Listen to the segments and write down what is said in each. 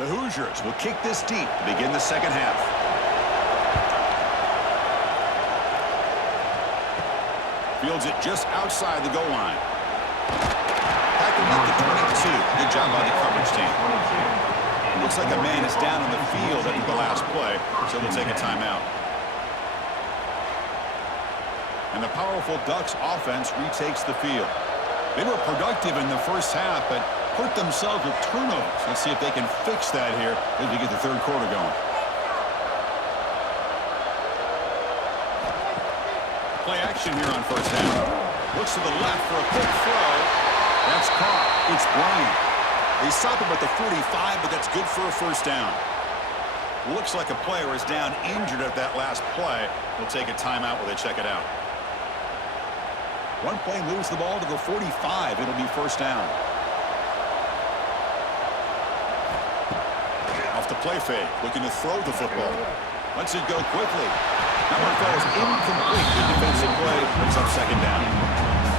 The Hoosiers will kick this deep to begin the second half. Fields it just outside the goal line. Tackling at the 22. Good job by the coverage team. Looks like a man is down on the field after the last play, so they'll take a timeout. And the powerful Ducks offense retakes the field. They were productive in the first half, but hurt themselves with turnovers. Let's see if they can fix that here as we get the third quarter going. Play action here on first down. Looks to the left for a quick throw. That's caught. It's Bryant. They stop him at the 45, but that's good for a first down. Looks like a player is down injured at that last play. They'll take a timeout while they check it out. One play moves the ball to the 45. It'll be first down. Off the play fake, looking to throw the football. Lets it go quickly. That one falls incomplete. Good defensive play. Brings up second down.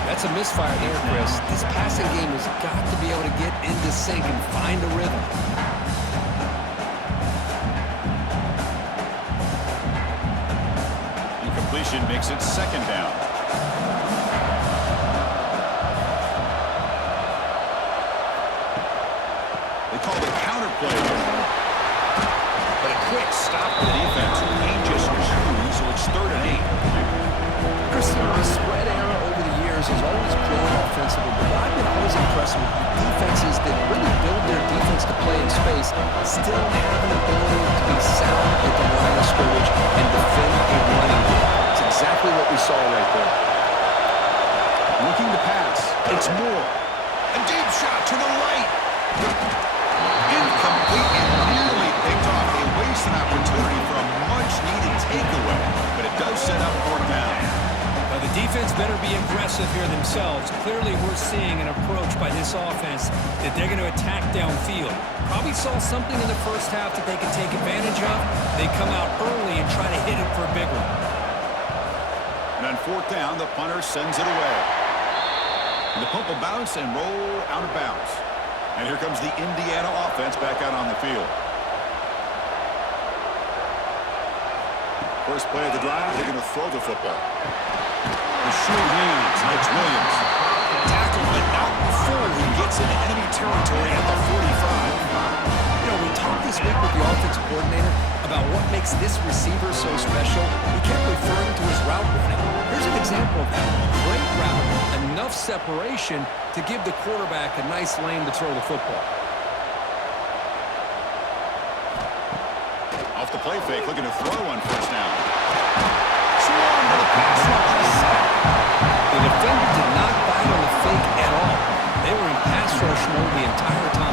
That's a misfire there, Chris. This passing game has got to be able to get into sync and find a rhythm. Incompletion makes it second down. They call the counter play here. But a quick stop for the defense. He just chews, so it's 3rd and 8. Chris, the spread era over the years has always grown offensively, but I've been always impressed with the defenses that really build their defense to play in space, still have an ability to be sound at the line of scrimmage and defend a running game. It's exactly what we saw right there. Looking to pass. It's Moore. A deep shot to the right. Incomplete and nearly picked off. They waste an opportunity for a much-needed takeaway, but it does set up 4th down. Now the defense better be aggressive here themselves. Clearly we're seeing an approach by this offense that they're going to attack downfield. Probably saw something in the first half that they can take advantage of. They come out early and try to hit it for a big one. And on 4th down, the punter sends it away. And the pump will bounce and roll out of bounds. And here comes the Indiana offense back out on the field. First play of the drive, they're going to throw the football. The short hands, Mike Williams. Tackled, but not before he gets into enemy territory at the 45. You know, we talked this week with the offensive coordinator about what makes this receiver so special. He kept referring to his route running. Here's an example of that. Great route, enough separation to give the quarterback a nice lane to throw the football. Off the play fake, looking to throw on first down. Swarm to the pass rush. The defender did not bite on the fake at all. They were in pass rush mode the entire time.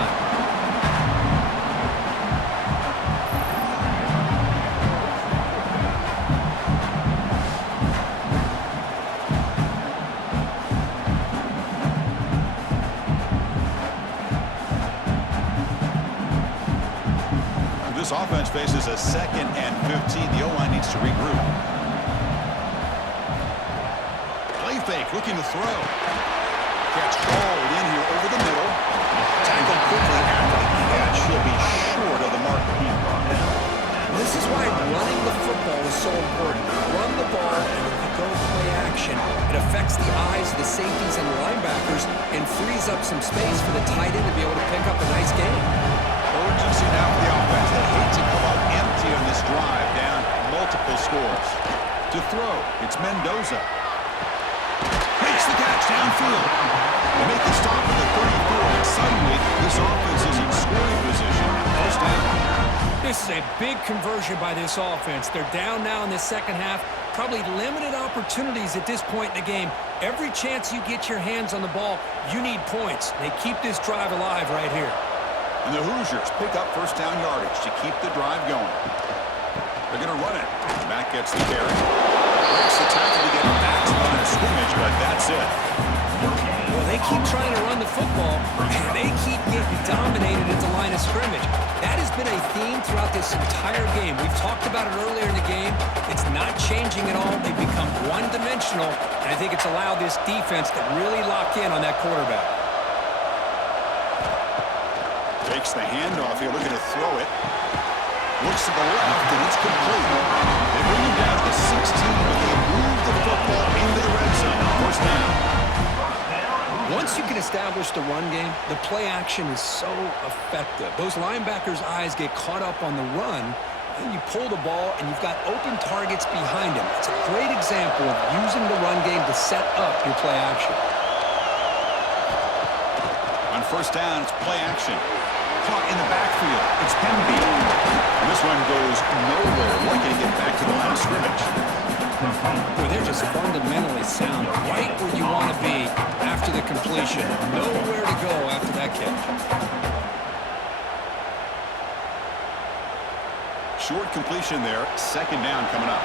This offense faces a 2nd and 15. The O-line needs to regroup. Play fake, looking to throw. Catch hauled in here over the middle. Tackled quickly after the catch. He'll be short of the marker. This is why running the football is so important. Run the ball and when you go play action, it affects the eyes of the safeties and linebackers and frees up some space for the tight end to be able to pick up a nice game. Urgency now for the offense. They hate to come out empty on this drive, down multiple scores. To throw, it's Mendoza. Makes the catch downfield. They make the stop at the 34, and suddenly this offense is in scoring position. First down. This is a big conversion by this offense. They're down now in the second half. Probably limited opportunities at this point in the game. Every chance you get your hands on the ball, you need points. They keep this drive alive right here. And the Hoosiers pick up first down yardage to keep the drive going. They're going to run it. Matt gets the carry. Breaks the tackle to get back to the line of scrimmage, but that's it. Well, they keep trying to run the football, and they keep getting dominated at the line of scrimmage. That has been a theme throughout this entire game. We've talked about it earlier in the game. It's not changing at all. They've become one-dimensional, and I think it's allowed this defense to really lock in on that quarterback. Takes the handoff here, looking to throw it. Looks to the left, and it's complete. They bring him down to the 16, but they move the football into the red zone. First down. Once you can establish the run game, the play action is so effective. Those linebackers' eyes get caught up on the run, and you pull the ball, and you've got open targets behind him. It's a great example of using the run game to set up your play action. On first down, it's play action. Caught in the backfield. It's Pemby. And this one goes nowhere. Lucky to get back to the line of scrimmage. Boy, they're just fundamentally sound. Right where you want to be after the completion. Nowhere to go after that catch. Short completion there. Second down coming up.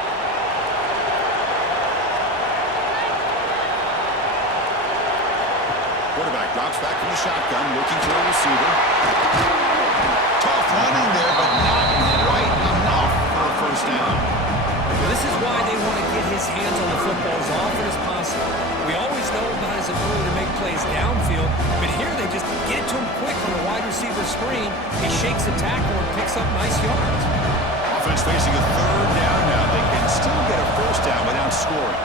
Quarterback drops back from the shotgun, looking for a receiver. Tough running there, but not quite enough for a first down. Well, this is why they want to get his hands on the football as often as possible. We always know about his ability to make plays downfield, but here they just get it to him quick on a wide receiver screen. He shakes the tackle and picks up nice yards. Offense facing a third down now. They can still get a first down without scoring.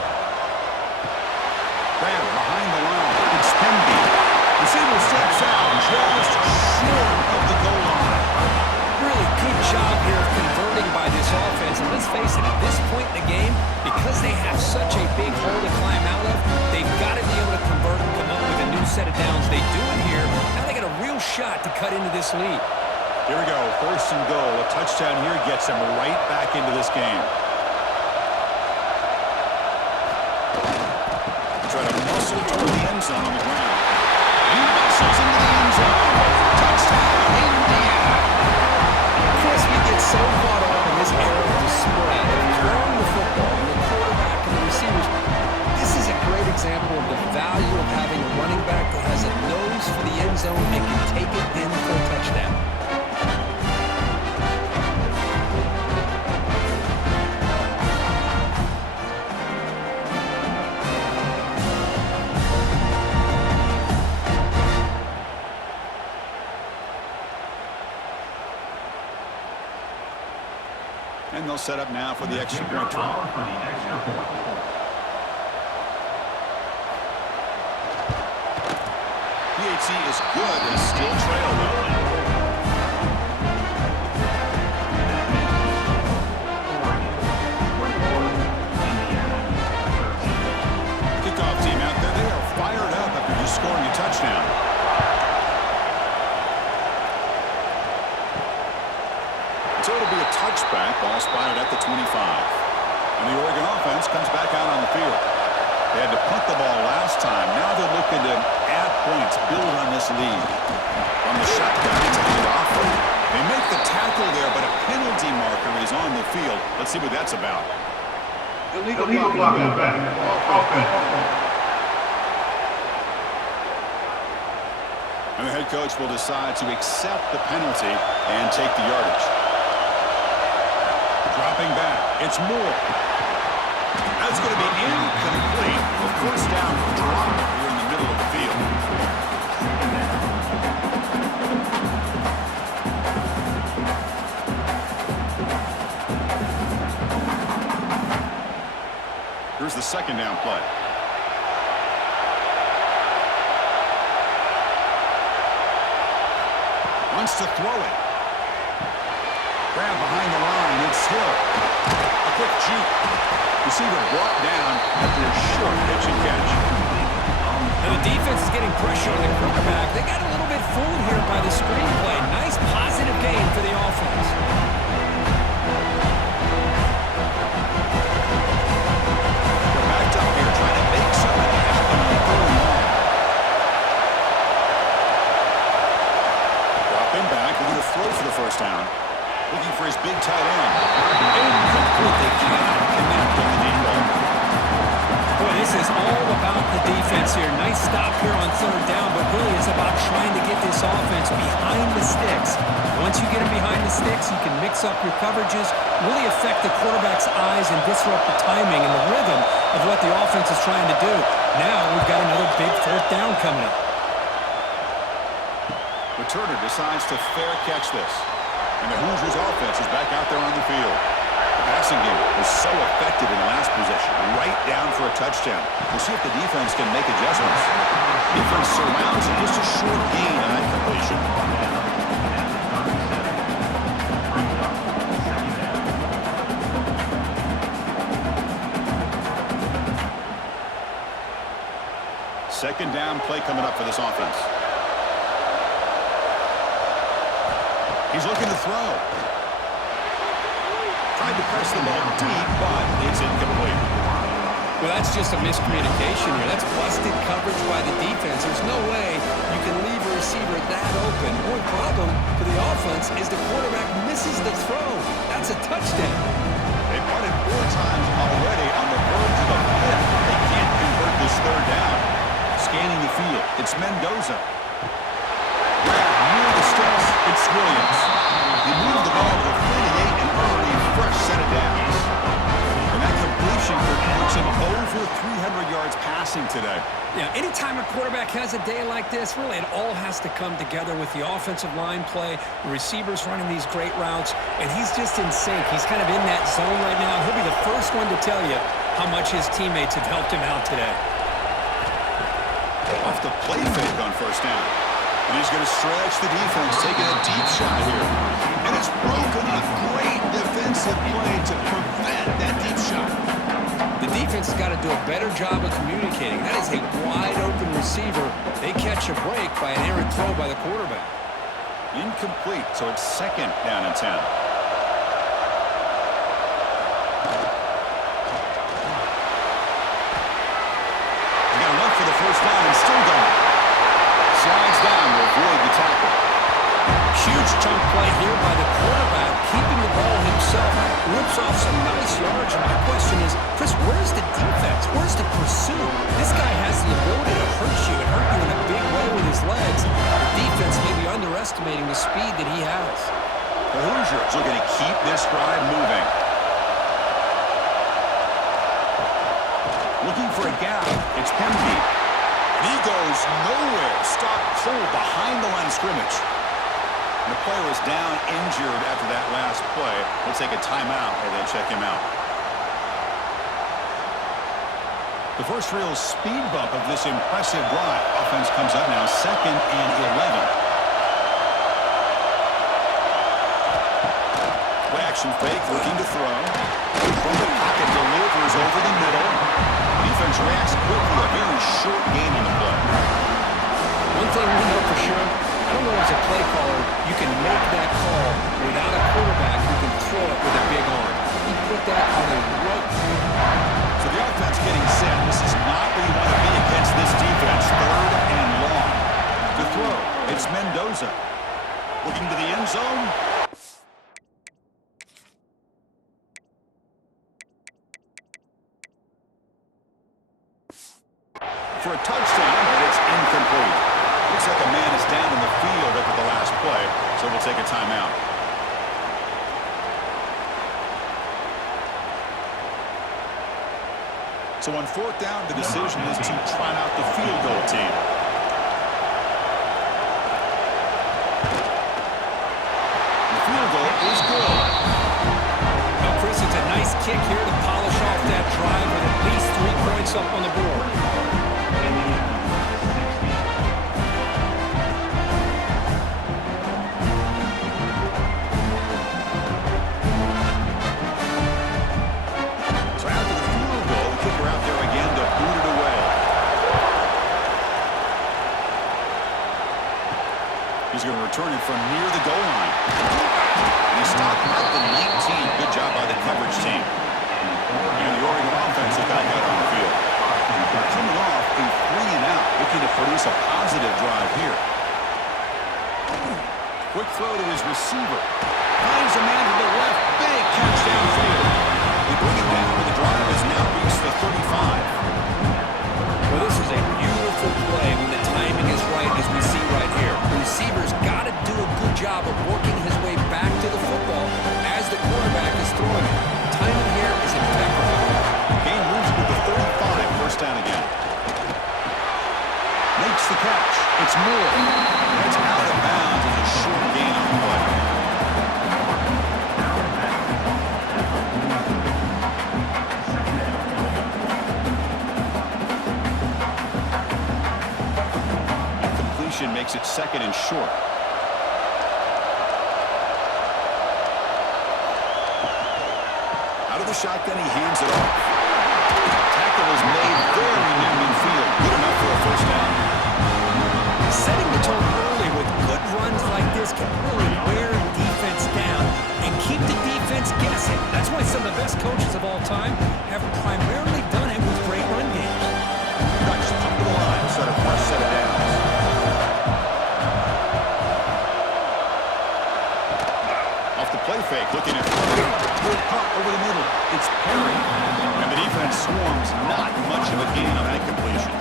Grab behind the line. It's Pemby. Receiver steps out just short of the goal line. Really good job here of converting by this offense. And let's face it, at this point in the game, because they have such a big hole to climb out of, they've got to be able to convert and come up with a new set of downs. They do it here. Now they got a real shot to cut into this lead. Here we go. First and goal. A touchdown here gets them right back into this game. Try to muscle toward the end zone on the ground. He muscles into the end zone. Touchdown, Indiana. Chris, we get so caught up in this era of the spread, of throwing the football, and the quarterback and the receivers. This is a great example of the value of having a running back that has a nose for the end zone and can take it in for a touchdown. And they'll set up now for the extra point try. PHC is good and still trail though. Kickoff team out there. They are fired up after just scoring a touchdown. So it'll be a touchback. Ball spotted at the 25. And the Oregon offense comes back out on the field. They had to punt the ball last time. Now they're looking to add points, build on this lead. On the shotgun, it's a handoff. They make the tackle there, but a penalty marker is on the field. Let's see what that's about. Illegal blocking the back. Offense. And the head coach will decide to accept the penalty and take the yardage. Dropping back, it's Moore. That's going to be incomplete. A first down drop here in the middle of the field. Here's the second down play. Wants to throw it. Grab behind the line. It's Hill. A quick juke. Receiver brought down after a short pitch and catch. And the defense is getting pressure on the quarterback. They got a little bit fooled here by the screenplay. Nice positive gain for the offense. They're backed up here trying to make something happen on the third line. Dropping back, looking to throw for the first down. Looking for his big tight end. Incomplete. They cannot connect on the deep ball. Boy, this is all about the defense here. Nice stop here on third down, but really it's about trying to get this offense behind the sticks. Once you get them behind the sticks, you can mix up your coverages, really affect the quarterback's eyes and disrupt the timing and the rhythm of what the offense is trying to do. Now we've got another big fourth down coming up. Returner decides to fair catch this. And the Hoosiers offense is back out there on the field. The passing game was so effective in the last possession, right down for a touchdown. We'll see if the defense can make adjustments. Defense surrounds it, just a short gain on that completion. Second down play coming up for this offense. He's looking to throw. Tried to press the ball deep, but it's incomplete. Well, that's just a miscommunication here. That's busted coverage by the defense. There's no way you can leave a receiver that open. One problem for the offense is the quarterback misses the throw. That's a touchdown. They've won it 4 times already on the verge of a fifth. They can't convert this third down. Scanning the field, it's Mendoza. Near the sticks, it's Williams. He moved the ball to 48 and already a fresh set of downs. And that completion puts him over 300 yards passing today. Yeah, anytime a quarterback has a day like this, really it all has to come together with the offensive line play, the receivers running these great routes, and he's just in sync. He's kind of in that zone right now. He'll be the first one to tell you how much his teammates have helped him out today. Off the play fake on first down. And he's going to stretch the defense, taking a deep shot here. And it's broken up. Great defensive play to prevent that deep shot. The defense has got to do a better job of communicating. That is a wide-open receiver. They catch a break by an errant throw by the quarterback. Incomplete, so it's second down and 10. For the first down and still going. Slides down to avoid the tackle. Huge chunk play here by the quarterback, keeping the ball himself. Rips off some nice yards. And my question is, Chris, where's the defense? Where's the pursuit? This guy has the ability to hurt you and hurt you in a big way with his legs. The defense may be underestimating the speed that he has. The Hoosiers are going to keep this drive moving. Looking for a gap. It's Pemby. He goes nowhere. Stopped cold behind the line of scrimmage. And the player is down injured after that last play. We'll take a timeout or they'll check him out. The first real speed bump of this impressive drive. Offense comes up now, 2nd and 11. Play action fake, looking to throw. From the pocket, delivers over the middle. Defense reacts quickly, a very short game on the play. One thing we know for sure, I don't know as a play caller, you can make that call without a quarterback who can throw it with a big arm. He put that on a rope. So the offense getting set. This is not where you want to be against this defense. 3rd and long. To throw, it's Mendoza. Looking to the end zone. For a touchdown, but it's incomplete. Looks like a man is down in the field after the last play, so we'll take a timeout. So on 4th down, the decision is to trot out the field goal team. The field goal is good. Now, Chris, it's a nice kick here to polish off that drive with at least 3 points up on the board. So after the field goal, the kicker out there again to boot it away. He's going to return it from near the goal line. And he stopped at the 19. Good job by the coverage team. And the Oregon offense is back out on the field. They're coming off a 3 and out, looking to produce a positive drive here. Quick throw to his receiver. Finds a man to the left. Big catch downfield. They bring it down, but the drive has now reached the 35. Well, this is a beautiful play when the timing is right, as we see right here. The receiver's got to do a good job of working his way back to the football as the quarterback is throwing it. Timing here is impeccable. Game moves with the 35, 1st down again. Makes the catch. It's Moore. That's out of bounds. completion makes it 2nd and short. Out of the shotgun, he hands it off. Tackle is made very near midfield. Good enough for a first down. Setting the tone early with good runs like this can really wear a defense down and keep the defense guessing. That's why some of the best coaches of all time have primarily done it with great run games. Ducks come to the line, set a first set of downs. Off the play fake, looking at good pop over the middle. It's Perry. And the defense swarms not much of a gain on that completion.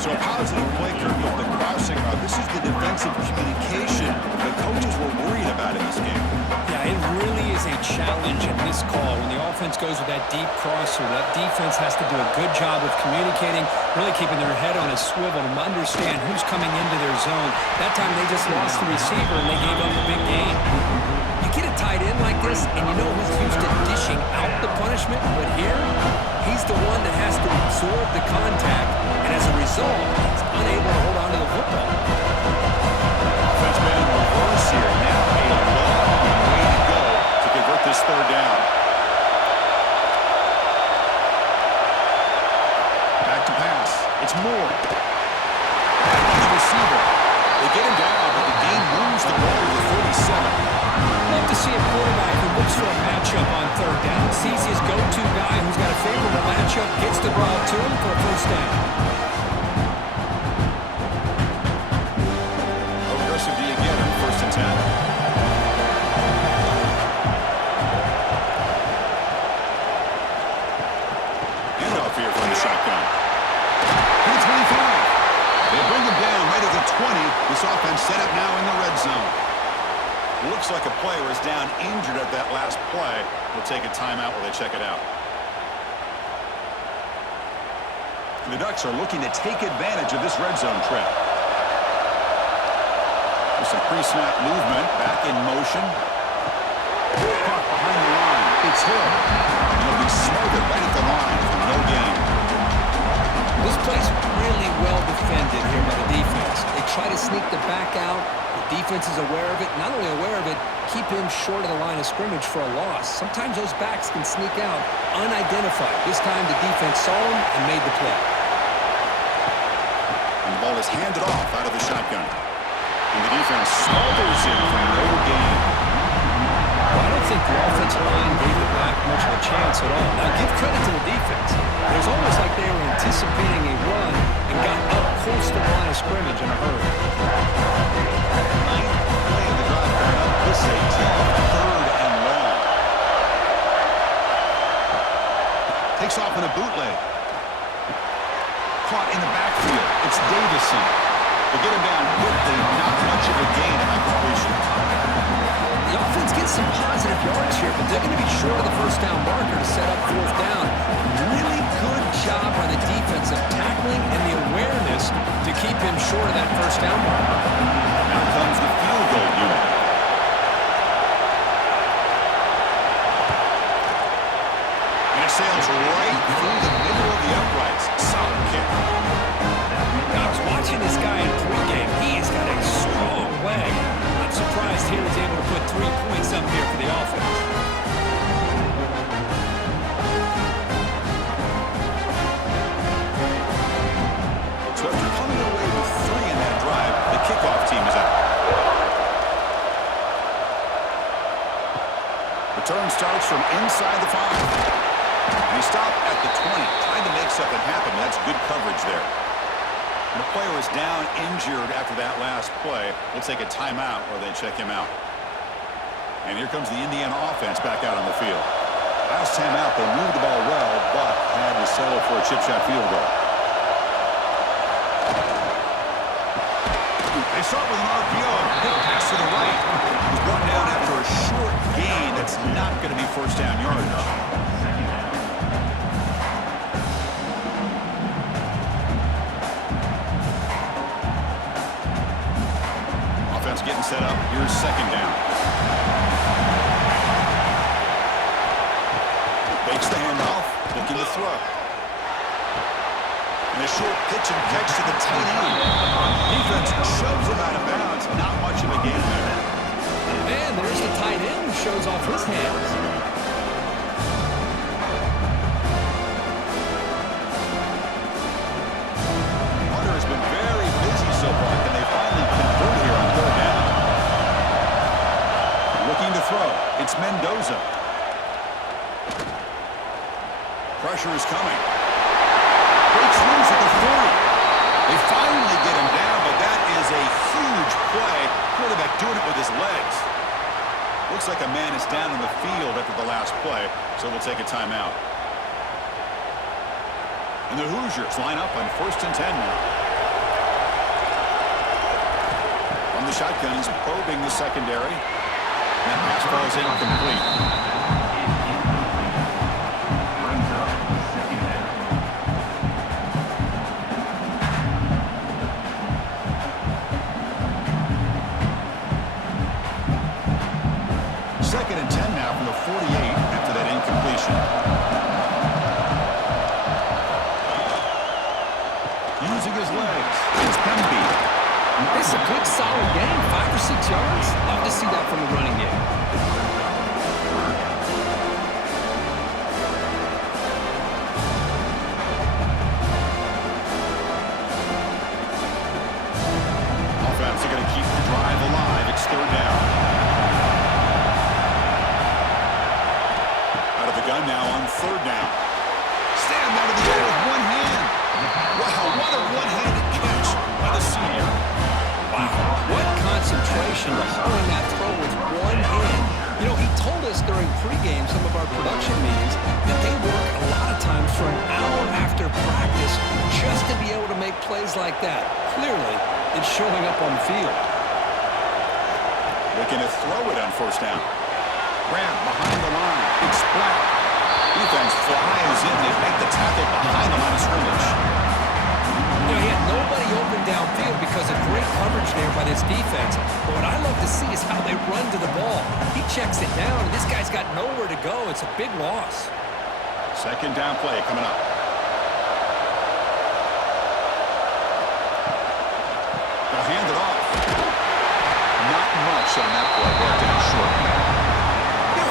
So a positive play, Kirk, with the crossing route. This is the defensive communication the coaches were worried about in this game. Yeah, it really is a challenge in this call. When the offense goes with that deep crosser, that defense has to do a good job of communicating, really keeping their head on a swivel to understand who's coming into their zone. That time they just lost the receiver and they gave up a big gain. You get a tight end like this and you know who's used to dishing out the punishment, but here, he's the one that has to absorb the contact, and as a result, he's unable to hold on to the football. Offense been in reverse here. Now a long way to go to convert this 3rd down. Back to pass. It's Moore. Back receiver. They get him down, but the gain moves the ball to the 47. Love to see a quarterback who looks for a matchup on 3rd down, sees his go-to guy who's got a favorable matchup, gets the ball to him for a first down. How aggressive do you get on 1st and 10? Handoff here from the shotgun. To the 25. They bring him down right at the 20. This offense set up now in the red zone. Looks like a player is down injured at that last play. We'll take a timeout while they check it out. The Ducks are looking to take advantage of this red zone trap. With some pre-snap movement, back in motion. Caught behind the line. It's Hill. And he'll be smothered right at the line for no gain. This play's really well defended here by the defense. They try to sneak the back out. The defense is aware of it. Not only aware of it, keep him short of the line of scrimmage for a loss. Sometimes those backs can sneak out unidentified. This time the defense saw him and made the play. And the ball is handed off out of the shotgun. And the defense smothers it for no gain. Well, I don't think the offensive line gave the back much of a chance at all. Now, give credit to the defense. It was almost like they were anticipating a run and got up close to the line of scrimmage in a hurry. 9th play of the drive coming up. This is a tough 3rd and long. Takes off in a bootleg. Caught in the backfield. It's Davison. They get him down quickly. Not much of a gain in that completion. The offense gets some positive yards here, but they're going to be short of the first down marker to set up 4th down. Really good job by the defense of tackling and the awareness to keep him short of that first down marker. Now comes the field goal unit. And it sails right through the middle of the uprights. Solid kick. Now, I was watching this guy in pregame. He has got a strong leg. I'm surprised here he's able to put 3 points up here for the offense. So after coming away with 3 in that drive, the kickoff team is out. Return starts from inside the 5. And he stopped at the 20, trying to make something happen. That's good coverage there. And the player is down injured after that last play. We'll take a timeout while they check him out. And here comes the Indiana offense back out on the field. Last time out, they moved the ball well, but had to settle for a chip shot field goal. They start with an RPO. Big pass to the right. He's brought down after a short gain. That's not going to be first down yardage. Getting set up. Here's 2nd down. Fakes the handoff. Looking to throw. And a short pitch and catch to the tight end. Defense ball's off his hands. Hunter has been very busy so far. Can they finally convert here on third down? Looking to throw. It's Mendoza. Pressure is coming. Breaks loose at the 40. They finally get him down, but that is a huge play. Quarterback doing it with his legs. Looks like a man is down in the field after the last play, so we'll take a timeout. And the Hoosiers line up on 1st and 10 now. From the shotgun, he's probing the secondary. And that pass falls incomplete. Second and 10 now from the 48 after that incompletion. Using his legs. It's Pemby. It's a good, solid game. 5 or 6 yards. Love to see that from the running game. Offense are going to keep the drive alive. It's third down. Gun now on third down. Stand out of the air with one hand. Wow, what a one-handed catch by the senior. Wow, what concentration to hold that throw with one hand. You know, he told us during pregame, some of our production meetings, that they work a lot of times for an hour after practice just to be able to make plays like that. Clearly, it's showing up on the field. Looking to throw it on first down. Graham behind the line. Big splat. Defense flies in. They make the tackle behind the line of scrimmage. You know, he had nobody open downfield because of great coverage there by this defense. But what I love to see is how they run to the ball. He checks it down, and this guy's got nowhere to go. It's a big loss. Second down play coming up. They'll hand it off. Not much on that play. Brought down short.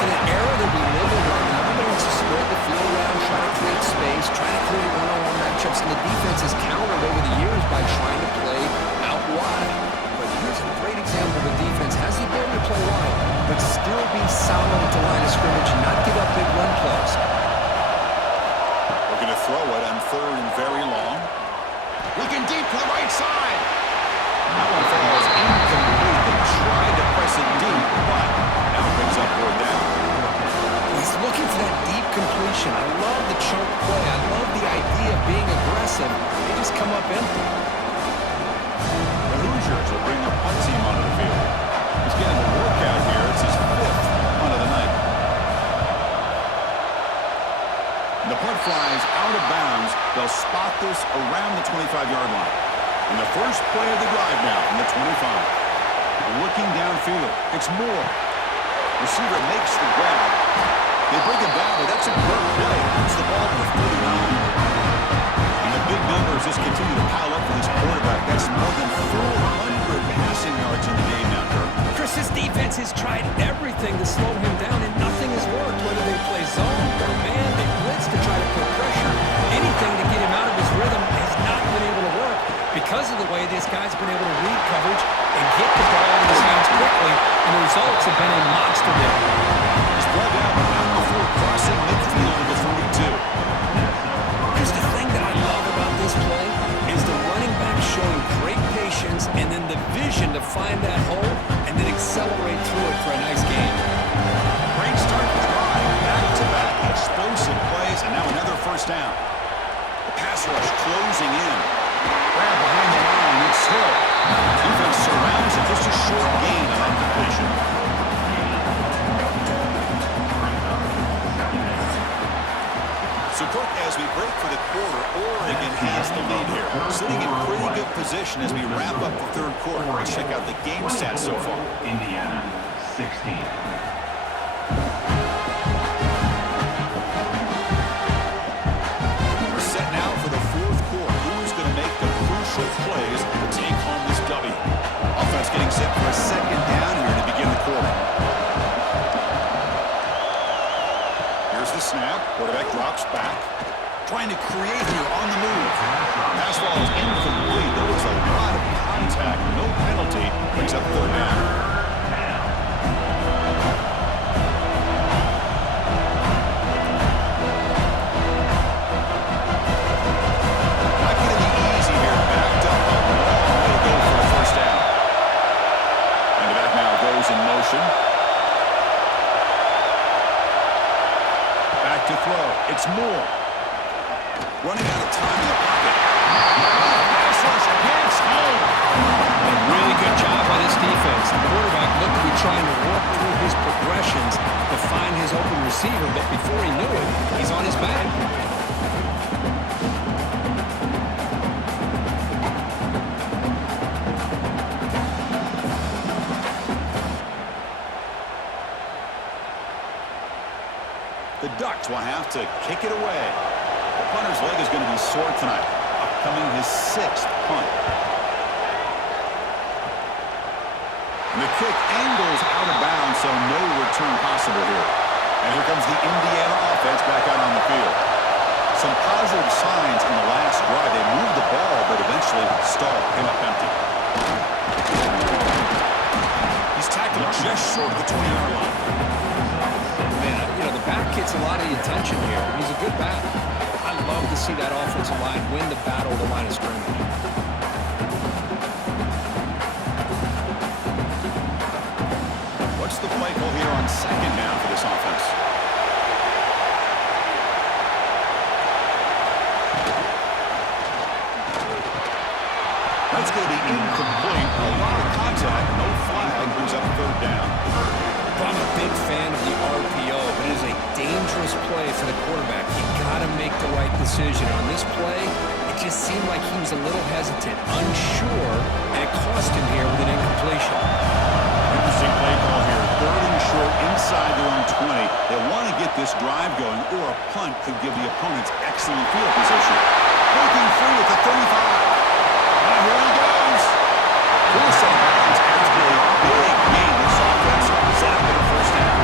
In an era that we live in right now, everybody wants to spread the field around, try to create space, try to create one-on-one matchups, and the defense has countered over the years by trying to play out wide. But here's a great example of a defense has the ability to play wide, but still be solid at the line of scrimmage and not give up big run plays. We're going to throw it on third and very long. Looking deep to the right side. That one falls incomplete. They tried to press it deep, but now it brings up fourth down. He's looking for that deep completion. I love the chunk play. I love the idea of being aggressive. They just come up empty. The Hoosiers will bring the punt team onto the field. He's getting a workout here. It's his 5th punt of the night. And the punt flies out of bounds. They'll spot this around the 25-yard line. And the first play of the drive now from the 25. Looking downfield. It's Moore. Receiver makes the grab. They bring him down, but that's a great play. Puts the ball to the 39. And the big numbers just continue to pile up for this quarterback. That's more than 400 passing yards in the game now, Kirk. Chris, this defense has tried everything to slow him down, and nothing has worked. Whether they play zone or man, they blitz to try to put pressure. Anything to get him out of his rhythm has not been able to work because of the way this guy's been able to read coverage and get the ball in his hands quickly, and the results have been a monster day. He's brought down, but not before crossing midfield to the 42. Here's the thing that I love about this play is the running back showing great patience and then the vision to find that hole and then accelerate through it for a nice gain. Great start to drive. Back-to-back explosive plays, and now another first down. The pass rush closing in. Grab behind the line. It's Hill. Defense surrounds it. Just a short gain on that completion. So, Cook, as we break for the quarter, Oregon has the lead here. Sitting in pretty good position as we wrap up the third quarter. Let's check out the game stats so far. Indiana, 16. Set now for the fourth quarter. Who's going to make the crucial plays to take home this W? Offense getting set for a second down here to begin the quarter. steps back. Trying to create here on the move. Pass ball is incomplete. There was a lot of contact. No penalty. Brings up third down. In motion. Back to throw. It's Moore. Running out of time in the pocket. Pass rush against home. A really good job by this defense. The quarterback looked to be trying to walk through his progressions to find his open receiver, but before he knew it, he's on his back. The Ducks will have to kick it away. The punter's leg is going to be sore tonight. Upcoming his 6th punt. And the kick angles out of bounds, so no return possible here. And here comes the Indiana offense back out on the field. Some positive signs in the last drive. They moved the ball, but eventually stalled, came up empty. He's tackled just short of the 20-yard line. You know, the back gets a lot of the attention here. He's a good back. I love to see that offensive line win the battle of the line of scrimmage. What's the play call here on second down for this offense? That's going to be incomplete. A lot of contact. No flag. Brings up third down. I'm a big fan of the RPO, but it is a dangerous play for the quarterback. You got to make the right decision. On this play, it just seemed like he was a little hesitant, unsure, and it cost him here with an incompletion. Interesting play call here. Third and short inside their own 20. They want to get this drive going, or a punt could give the opponents excellent field position. Breaking free at the 35. And here he goes. Force out of bounds after a big game. This offense set up with a first down.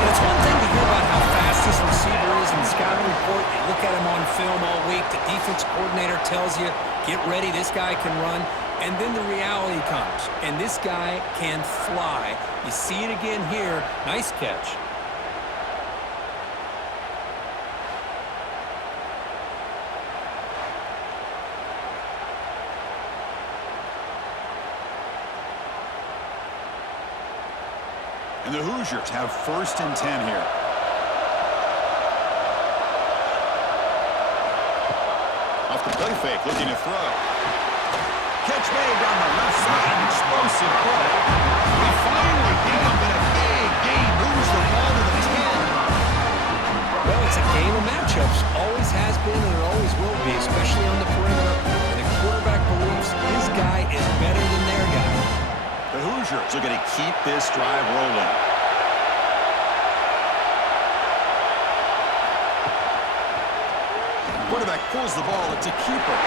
It's one thing to hear about how fast this receiver is in the scouting report. You look at him on film all week. The defense coordinator tells you, get ready, this guy can run. And then the reality comes, and this guy can fly. You see it again here. Nice catch. And the Hoosiers have 1st and 10 here. Off the play fake, looking to throw. Catch made down the left side. Explosive play. We finally get him in a big game. Moves the ball to the 10. Well, it's a game of matchups. Always has been and it always will be, especially on the perimeter. And the quarterback believes his guy is better than their guy. The Hoosiers are going to keep this drive rolling. Quarterback pulls the ball. It's a keeper.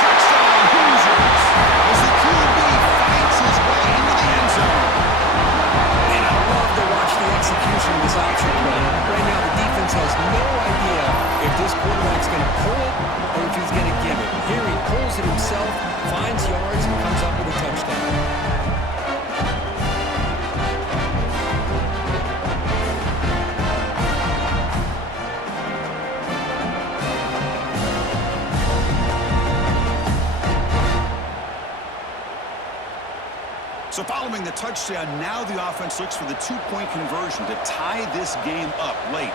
Touchdown, Hoosiers! As the QB fights his way into the end zone. And I love to watch the execution of this option play. Right now, the defense has no idea if this quarterback's going to pull it or if he's going to give it. Here he pulls it himself, finds yards, and comes up with a touchdown. So following the touchdown, now the offense looks for the 2-point conversion to tie this game up late.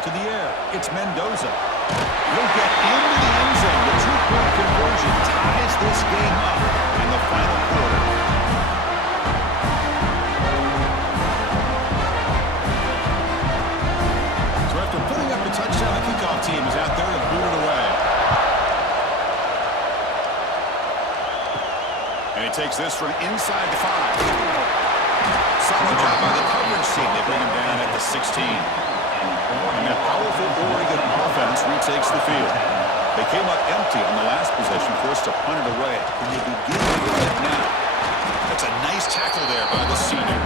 To the air, it's Mendoza. He'll get into the end zone. The 2-point conversion ties this game up in the final quarter. So after putting up the touchdown, the kickoff team is out there to boot it away. And he takes this from inside the 5. Solid job by the coverage team. They bring him down at the 16. And that powerful Oregon offense retakes the field. They came up empty on the last possession, forced to punt it away. And they begin to do it now. That's a nice tackle there by the senior.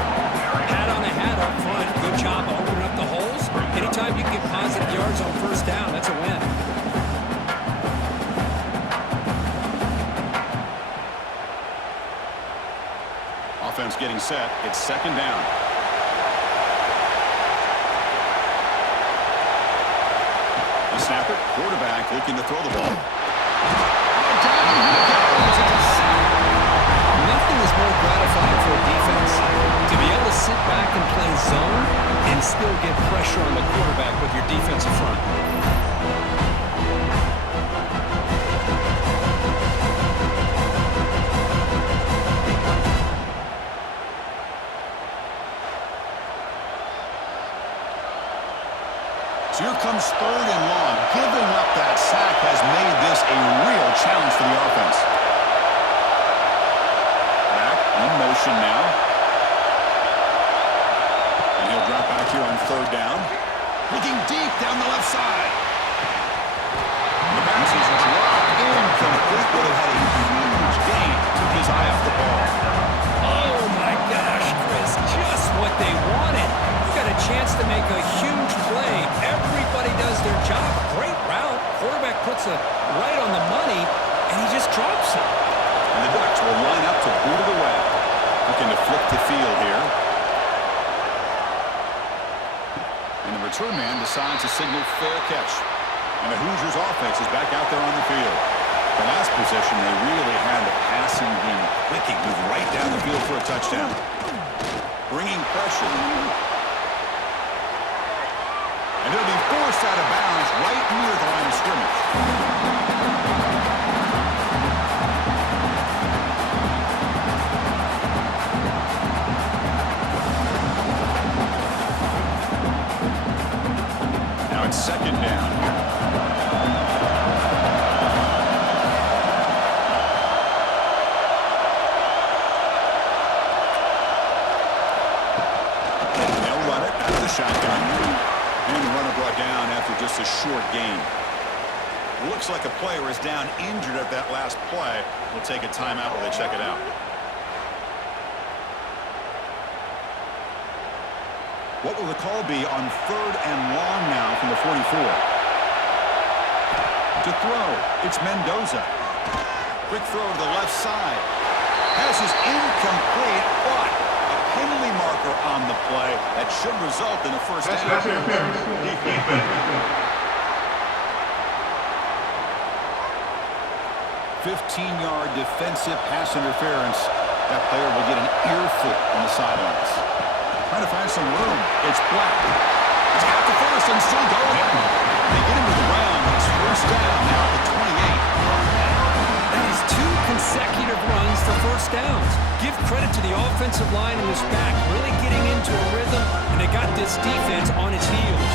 Hat on a hat up front. Good job opening anytime you get positive yards on first down, that's a win. Offense getting set. It's second down. The snapper, quarterback looking to throw the ball. Nothing is more gratifying for a defense to be able to sit back and play zone and still get pressure on the quarterback with your defensive front. So here comes third and long. Giving up that sack has made this a real challenge for the offense. Back in motion now. And he'll drop back here on third down. Looking deep down the left side. The pass is dropped incomplete, but it had a huge gain. Took his eye off the ball. Oh my gosh, Chris, just what they wanted. Got a chance to make a huge play. Everybody does their job. Great route. Quarterback puts it right on the money, and he just drops it. And the Ducks will line up to boot it away. Looking to flip the field here. And the return man decides to signal fair catch. And the Hoosiers offense is back out there on the field. The last possession, they really had the passing game clicking. Move right down the field for a touchdown. Bringing pressure. And he'll be forced out of bounds right near the line of scrimmage. Now it's second down. And they'll run it out of the shotgun. And the runner brought down after just a short gain. Looks like a player is down injured at that last play. We'll take a timeout while they check it out. What will the call be on third and long now from the 44? To throw, it's Mendoza. Quick throw to the left side. Pass is incomplete, but a penalty marker on the play that should result in a first down. 15-yard defensive pass interference. That player will get an earful on the sidelines. Trying to find some room. It's Black. He's got the first and still going. They get him to the ground. It's first down now at the 28. That is 2 consecutive runs for first downs. Give credit to the offensive line and his back really getting into a rhythm, and they got this defense on its heels.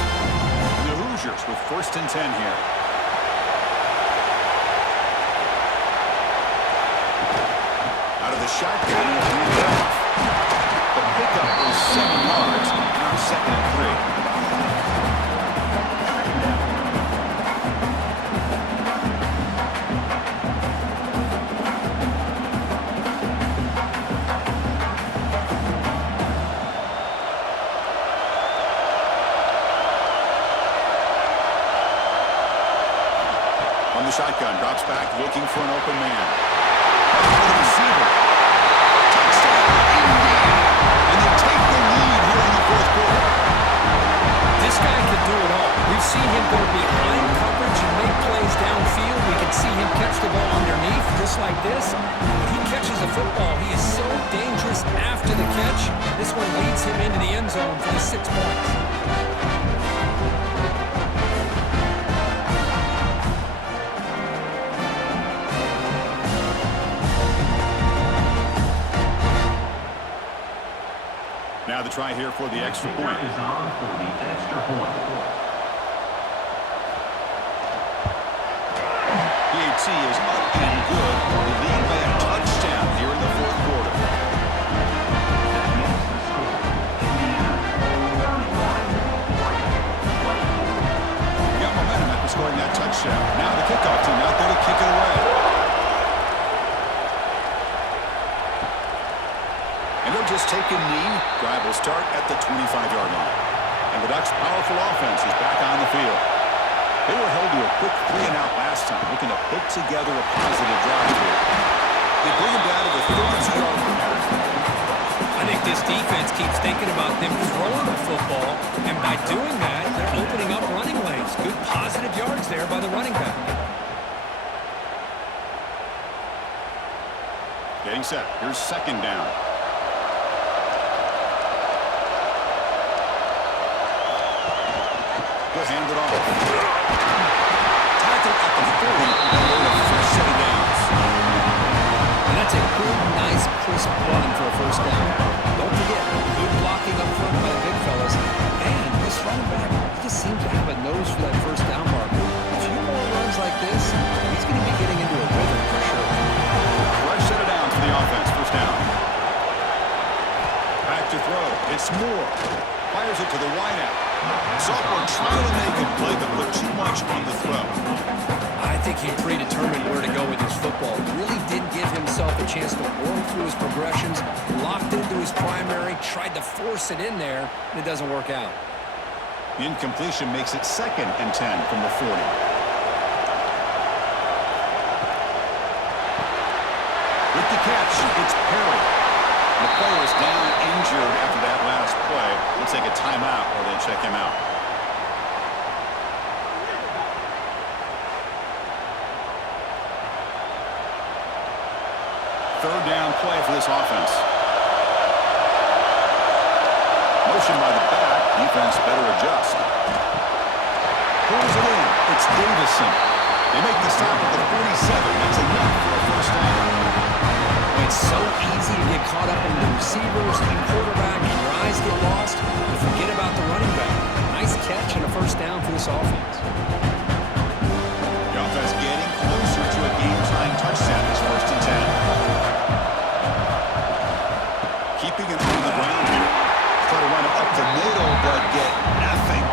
And the Hoosiers with first and 10 here. Out of the shotgun, the pickup is 7 yards. Now second and 3. On the shotgun, drops back, looking for an open man. The receiver. Touchdown, Indiana. And they take the lead here in the fourth quarter. This guy can do it all. We've seen him go behind coverage and make plays downfield. We can see him catch the ball underneath, just like this. When he catches a football, he is so dangerous after the catch. This one leads him into the end zone for the 6 points. Now the try here for the extra point. Is on for the extra point. PAT is up and good. They lead by a touchdown here in the fourth quarter. Got momentum after scoring that touchdown. Now the kickoff team out there to kick it away. And they'll just take a knee. Drive will start at the 25-yard line. And the Ducks' powerful offense is back on the field. They were held to a quick 3-and-out last time, looking to put together a positive drive here. They bring them down to the 32-yard line. I think this defense keeps thinking about them throwing the football, and by doing that, they're opening up running lanes. Good positive yards there by the running back. Getting set. Here's second down. He'll hand it off. Tackle at the 40, and we're in a first set of downs. And that's a good, nice, crisp run for a first down. Don't forget, good blocking up front by the big fellas. And this running back, he just seems to have a nose for that first down marker. A few more runs like this, he's going to be getting into a rhythm for sure. Fresh set of downs for the offense. First down. Back to throw. It's Moore. Fires it to the wideout. Sophomore trying to make a play, but put too much on the throw. I think he predetermined where to go with his football. Really did give himself a chance to work through his progressions, locked into his primary, tried to force it in there, and it doesn't work out. The incompletion makes it 2nd and 10 from the 40. With the catch, it's Perry. The player is down injured after that last play. We'll take a timeout while they check him out. Third down play for this offense. Motion by the back. Defense better adjust. Pulls it in. It's Davison. They make the stop at the 47. That's enough for a first down. It's so easy to get caught up in the receivers and the quarterback, and your eyes get lost. You forget about the running back. Nice catch and a first down for this offense. The offense getting closer to a game-tying touchdown. It's 1st and 10. Keeping it on the ground here. Try to run it up the middle, but get nothing.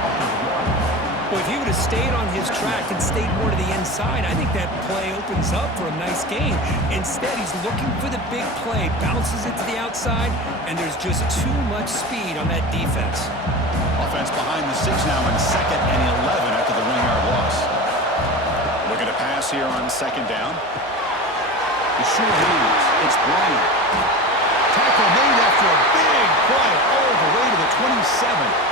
Well, if he would have stayed on his track and stayed more to the inside, I think that play opens up for a nice gain. Instead, he's looking for the big play, bounces it to the outside, and there's just too much speed on that defense. Offense behind the 6 now in 2nd and 11 after the 1-yard loss. Looking to pass here on 2nd down. The shoe leads. It's Bryant. Tackle made after a big play all the way to the 27.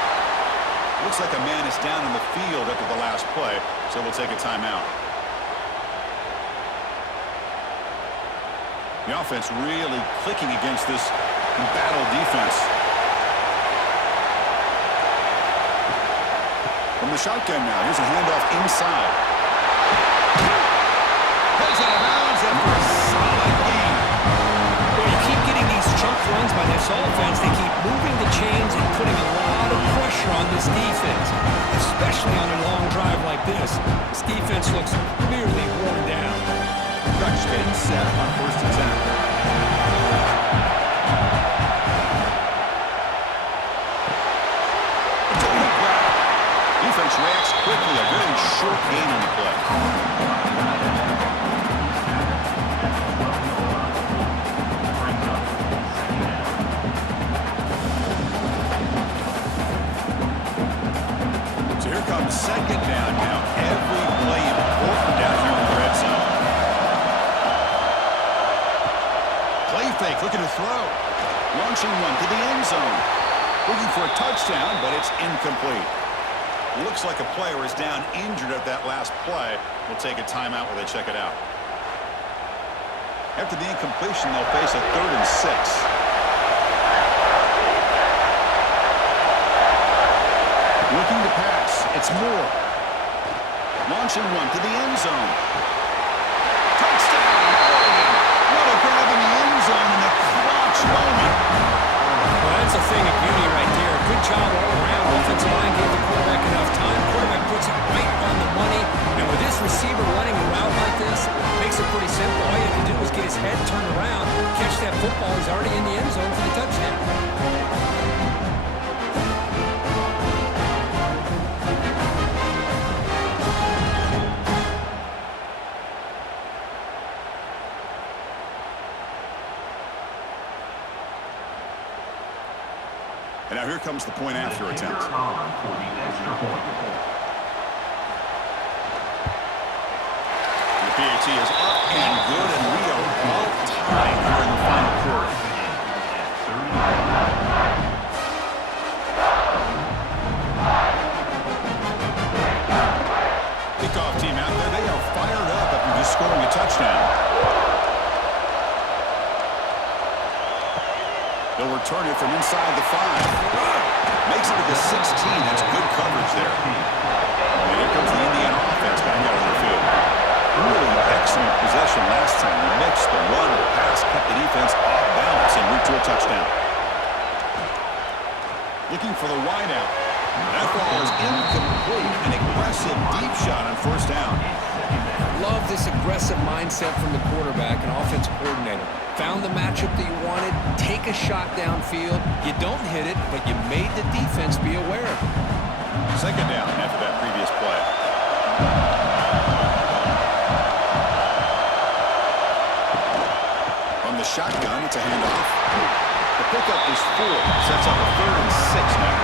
Looks like a man is down in the field after the last play, so we'll take a timeout. The offense really clicking against this embattled defense. From the shotgun now, here's a handoff inside. Heads out of bounds after a solid gain. Well, you keep getting these chunk runs by this offense. They keep moving the chains and putting a lot of pressure on this defense, especially on a long drive like this. This defense looks clearly worn down. Ducks getting set on 1st and 10. Defense reacts quickly. A very short gain on the play. So here comes 2nd down now. Every play important down here in the red zone. Play fake, looking to throw. Launching one to the end zone. Looking for a touchdown, but it's incomplete. Looks like a player is down injured at that last play. We'll take a timeout while they check it out. After the incompletion, they'll face a 3rd and 6. Looking to pass. It's Moore. Launching one to the end zone. Touchdown, Oregon. What a grab in the end zone in the clutch moment. Well, that's a thing of beauty right there. Good job all around. Offensive line gave the quarterback enough time. Quarterback puts it right on the money. And with this receiver running a route like this, makes it pretty simple. All you have to do is get his head turned around, catch that football. He's already in the end zone for the touchdown. And now here comes the point after attempt. For the extra point. The PAT is up and good, and we are all tied here in the final quarter. Kickoff team out there, they are fired up after just scoring a touchdown. They'll return it from inside the 5. Makes it to the 16. That's good coverage there. And here comes the Indiana offense back out on the field. Really excellent possession last time. They mixed the run and the pass, kept the defense off balance and route to a touchdown. Looking for the wideout. That ball is incomplete. An aggressive deep shot on first down. Love this aggressive mindset from the quarterback and offensive coordinator. Found the matchup that you wanted, take a shot downfield. You don't hit it, but you made the defense be aware of it. Second down after that previous play. From the shotgun, it's a handoff. The pickup is 4. Sets up a 3rd and 6 now.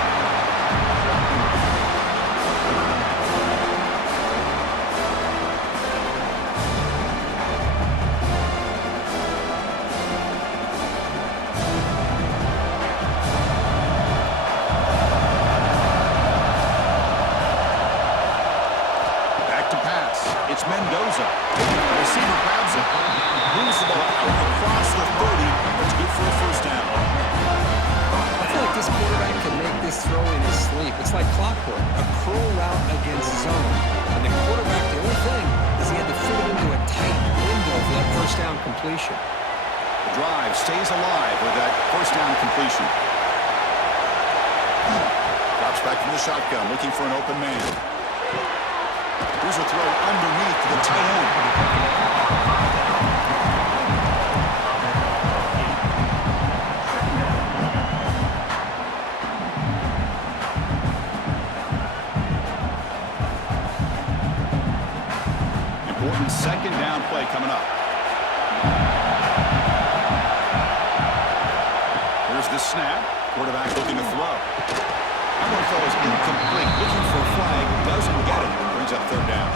It's Mendoza. The receiver grabs it. Moves the ball out across the 30. That's good for a first down. I feel like this quarterback can make this throw in his sleep. It's like clockwork, a curl route against zone. And the quarterback, the only thing is he had to fit it into a tight window for that first down completion. The drive stays alive with that first down completion. Drops back from the shotgun, looking for an open man. Here's a throw underneath to the tight end. Important second down play coming up. Here's the snap. Quarterback looking to throw. That one throw is incomplete. Looking for a flag. Doesn't get it. Brings up third down.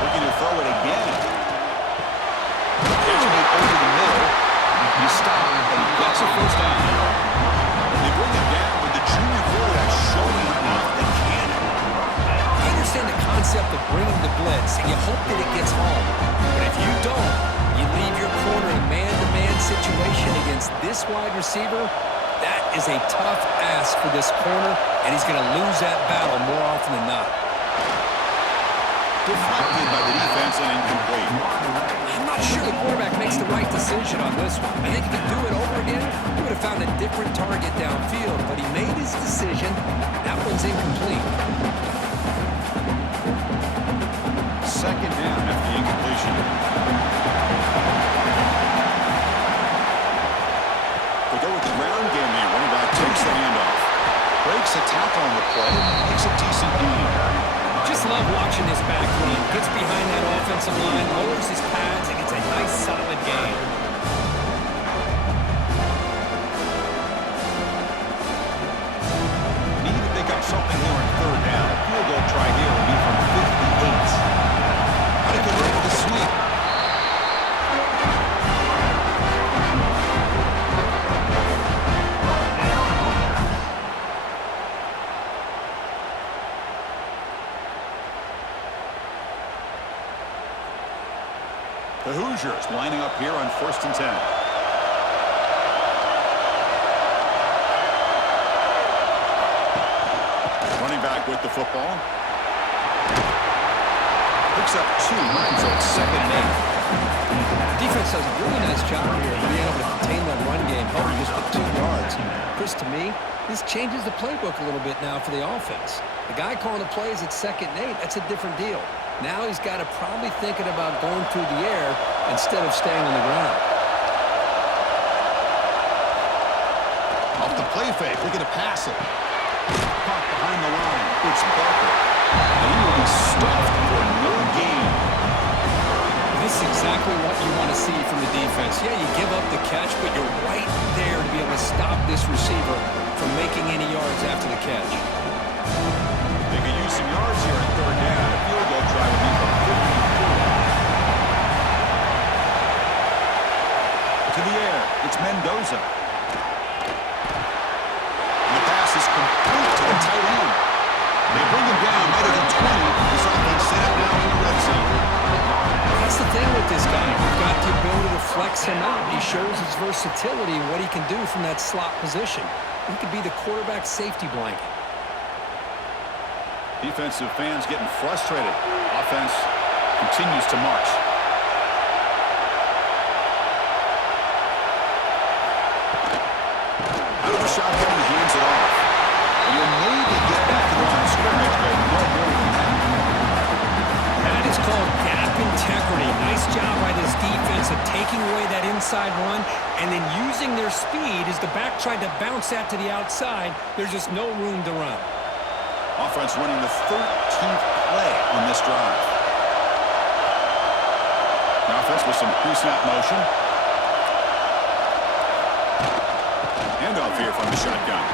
Looking to throw it again. Pitch made over the middle. He stopped and he gets a first down. They bring him down with the junior quarterback showing off the cannon. I understand the concept of bringing the blitz, and you hope that it gets home. But if you don't, you leave your corner in a man-to-man situation against this wide receiver. That is a tough ask for this corner, and he's going to lose that battle more often than not. Deflected by the defense and incomplete. I'm not sure the quarterback makes the right decision on this one. I think if he could do it over again, he would have found a different target downfield, but he made his decision. That one's incomplete. Second down after the incompletion. They go with the ground game there. Running back takes the handoff. Breaks a tackle on the play. Makes a decent gain. Just love watching this back lead. Gets behind that offensive line, lowers his pads, and gets a nice solid gain. Need to pick up something here on third down. A field goal try here will be from 58. How to get rid of the sweep. The Hoosiers lining up here on 1st and 10. Running back with the football. Picks up 2, so it's 2nd and 8. Defense does a really nice job here of being able to contain that run game, helping just with 2 yards. Chris, to me, this changes the playbook a little bit now for the offense. The guy calling the plays at 2nd and 8, that's a different deal. Now he's got to probably thinking about going through the air instead of staying on the ground. Off the play fake, looking to pass it. Caught behind the line. It's Barker. And he will be stuffed for no gain. This is exactly what you want to see from the defense. Yeah, you give up the catch, but you're right there to be able to stop this receiver from making any yards after the catch. They could use some yards here at third down. A field goal try would be from 54. To the air, it's Mendoza. And the pass is complete to the tight end. They bring him down right at the 20. This offense set up now in the red zone. That's the thing with this guy. You've got the ability to flex him out. He shows his versatility and what he can do from that slot position. He could be the quarterback safety blanket. Defensive fans getting frustrated. Offense continues to march. Out of the shotgun, he hands it off. And you'll maybe get back to the line of scrimmage, but no more than that. That is called gap integrity. Nice job by this defense of taking away that inside run and then using their speed as the back tried to bounce that to the outside. There's just no room to run. Offense running the 13th play on this drive. The offense with some pre-snap motion. Handoff here from the shotgun.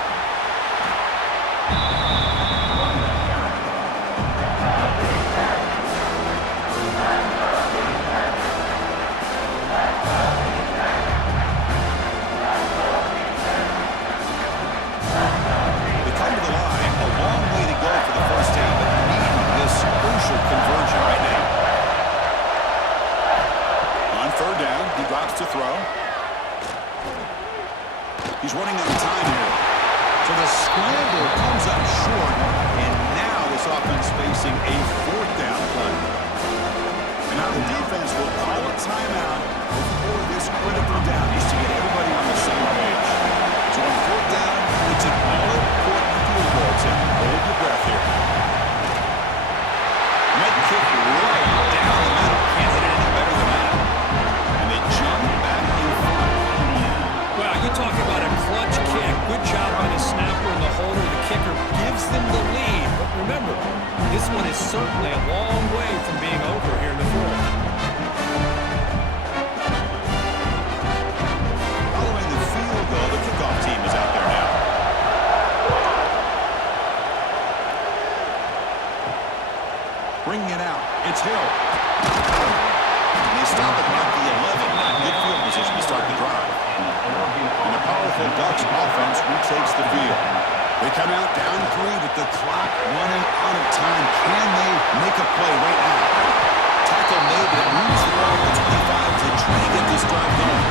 They come to the line. A long way to go for the first down, but needing this crucial conversion right now. On third down, he drops to throw. He's running out of time here. So the scramble comes up short, and now this offense facing a fourth down play. And now the defense will call a timeout before this critical down just to get everybody on the same page. So on fourth down, it's an all-important field goal. So hold your breath here. Net kick right down the middle. Can't hit it any better than that. And they jump back in front. Well, you talk about a clutch kick. Good job by the snapper and the holder. The kicker gives them the lead. But remember, this one is certainly a long way from being over here in the fourth. Following the field goal, the kickoff team is out there now. Bringing it out. It's Hill. And they stop it at the 11. Not good field position to start the drive. And the powerful Ducks offense retakes the field. They come out down 3 with the clock running out of time. Can they make a play right now? Tackle made, but it moves the ball to 25 to try to get this drive going.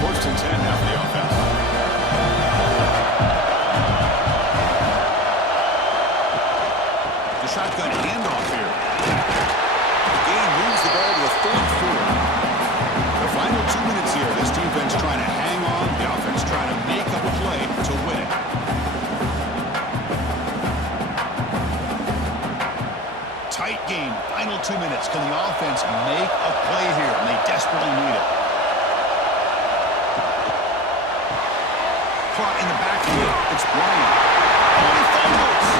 First and 10 now for the offense. The shotgun handoff here. The game moves the ball to a 3rd-4. The final 2 minutes here. This defense trying to hang on. The offense trying to make a play to win it. Tight game. Final 2 minutes. Can the offense make a play here? And they desperately need it. Caught in the backfield. It's Bryant. And he fumbles.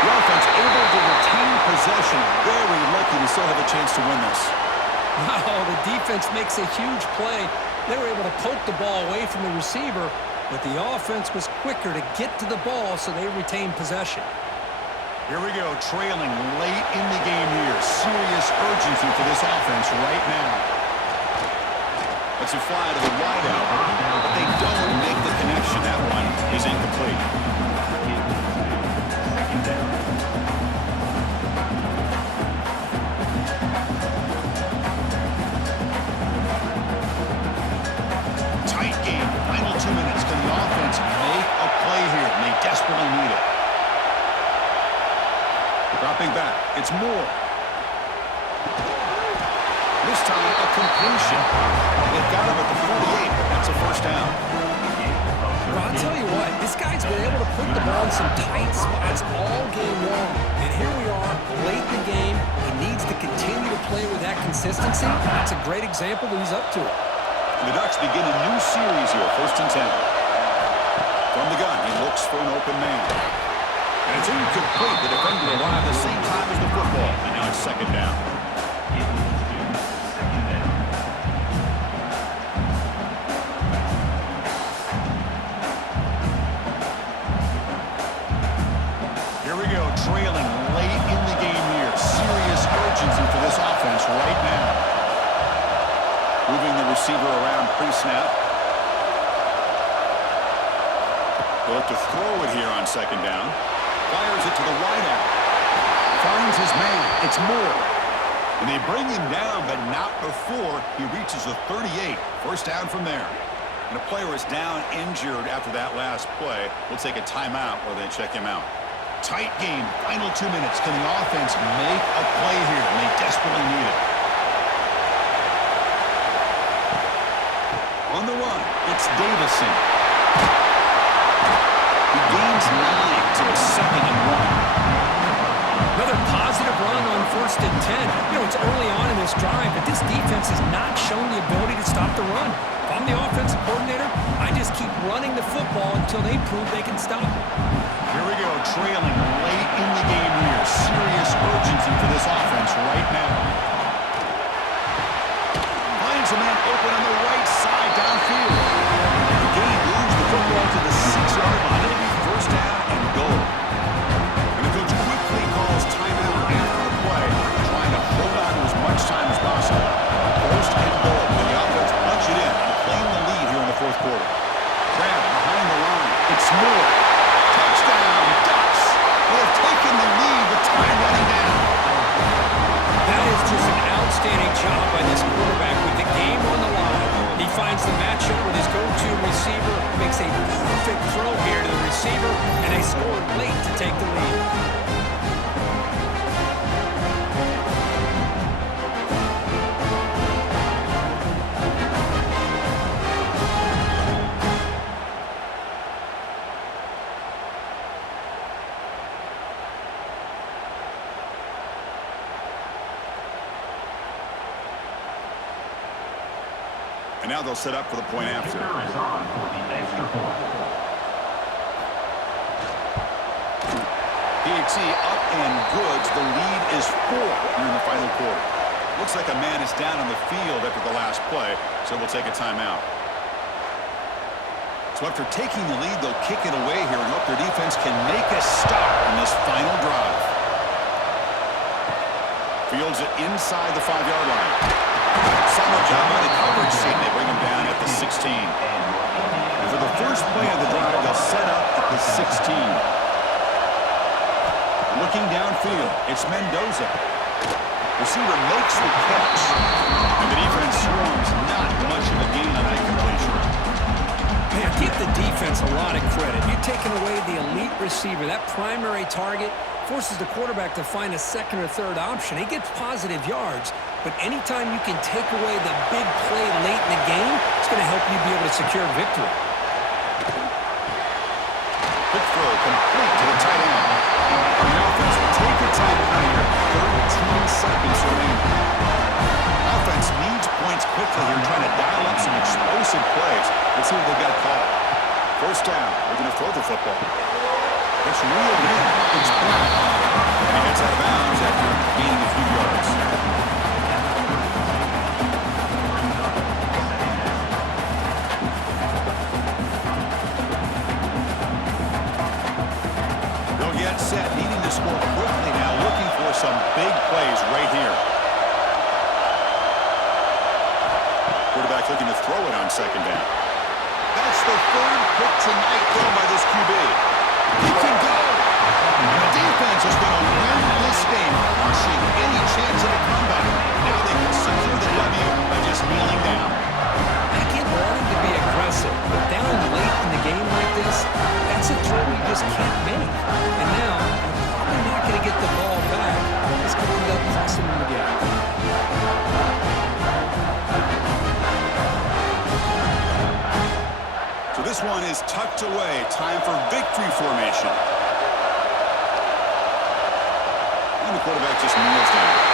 The offense able to retain possession. Very lucky to still have a chance to win this. Wow, the defense makes a huge play. They were able to poke the ball away from the receiver, but the offense was quicker to get to the ball, so they retained possession. Here we go, trailing late in the game here. Serious urgency for this offense right now. Let's a fly to the wideout, but they don't make the connection. That one is incomplete. Tight game, final 2 minutes. Can the offense make a play here? And they desperately need it. Dropping back, it's Moore. This time, a completion. They've got him at the 48, but that's a first down. Well, I'll tell you what, this guy's been able to put the ball in some tight spots all game long. And here we are, late in the game. He needs to continue to play with that consistency. That's a great example that he's up to it. The Ducks begin a new series here, 1st and 10. From the gun, he looks for an open man. And it's incomplete. The defender arrived at the same time as the football. And now it's 2nd down. Here we go, trailing late in the game here. Serious urgency for this offense right now. Moving the receiver around pre-snap. They'll look to throw it here on 2nd down. Fires it to the wideout. Finds his man. It's Moore. And they bring him down, but not before he reaches the 38. 1st down from there. And a player is down injured after that last play. We'll take a timeout or they check him out. Tight game. Final 2 minutes. Can the offense make a play here? And they desperately need it. On the run, it's Davison. He gains 9 to a 2nd and 1. Another positive run on 1st and 10. You know, it's early on in this drive, but this defense has not shown the ability to stop the run. If I'm the offensive coordinator, I just keep running the football until they prove they can stop it. Here we go, trailing late in the game here. Serious urgency for this offense right now. Finds a man open on the right side downfield. The game moves the football to the 6-yard line. It'll be 1st down and goal. And the coach quickly calls timeout after the play, trying to hold on to as much time as possible. 1st and goal. And the offense punch it in and claim the lead here in the 4th quarter. Grab behind the line. It's Moore. Touchdown, Ducks. They have taken the lead with time running down. That is just an outstanding job by this quarterback with the game on the line. He finds the matchup with his go-to receiver, makes a perfect throw here to the receiver, and they score late to take the lead. And now they'll set up for the point after. PAT up and good. The lead is 4 here in the final quarter. Looks like a man is down on the field after the last play, so we'll take a timeout. So after taking the lead, they'll kick it away here and hope their defense can make a stop in this final drive. Fields it inside the 5-yard line. Solid job by the coverage team. They bring him down at the 16. And for the first play of the drive, they'll set up at the 16. Looking downfield, it's Mendoza. Receiver makes the catch. And the defense swarms. Not much of a gain on that completion. Man, give the defense a lot of credit. You're taking away the elite receiver, that primary target, forces the quarterback to find a 2nd or 3rd option. He gets positive yards, but anytime you can take away the big play late in the game, it's going to help you be able to secure victory. Quick throw complete to the tight end. The offense will take a timeout here. 13 seconds remaining. Offense needs points quickly here, trying to dial up some explosive plays. Let's see what they've got called. 1st down. They're going to throw the football. It's reeled in. It's Brown. And he heads out of bounds after gaining a few yards. They'll get set, needing to score quickly now, looking for some big plays right here. Quarterback looking to throw it on 2nd down. That's the 3rd pick tonight thrown by this QB. He can go. And the defense is going to win this game, crushing any chance of a comeback. Now they can secure the W by just kneeling down. I get wanting to be aggressive, but down late in the game like this, that's a throw you just can't make. And now, you're probably not going to get the ball back. This could end up costing them the game. So this one is tucked away. Time for victory formation. quarterback just kneels down.